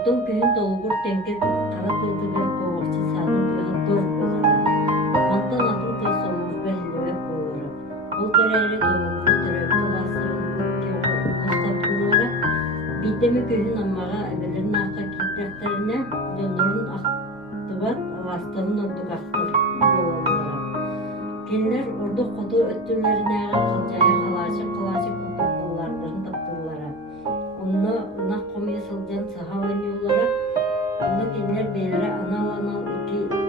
Отон күйін толгур тенкер кара тыытыгар ковакчы саатын тыаһа дор буолара. Мантан атын тыа солуурга хилебек буолара. Ол төрээри толугу төрөбүтэ бастырын мустаптуулара бийтеми күйін аммага эбелерин аакка киирдэхтерине дьоннорун актыбат аластарын ордугактар буолалара. Кинилер ордук хоту өттүллеринээҕи халдьаайа халаачык курдукталлардарын таптыллара. Онно нах комия сылдьан саха оонньуулара. Онно кинилер бэйэлэрэ анал ики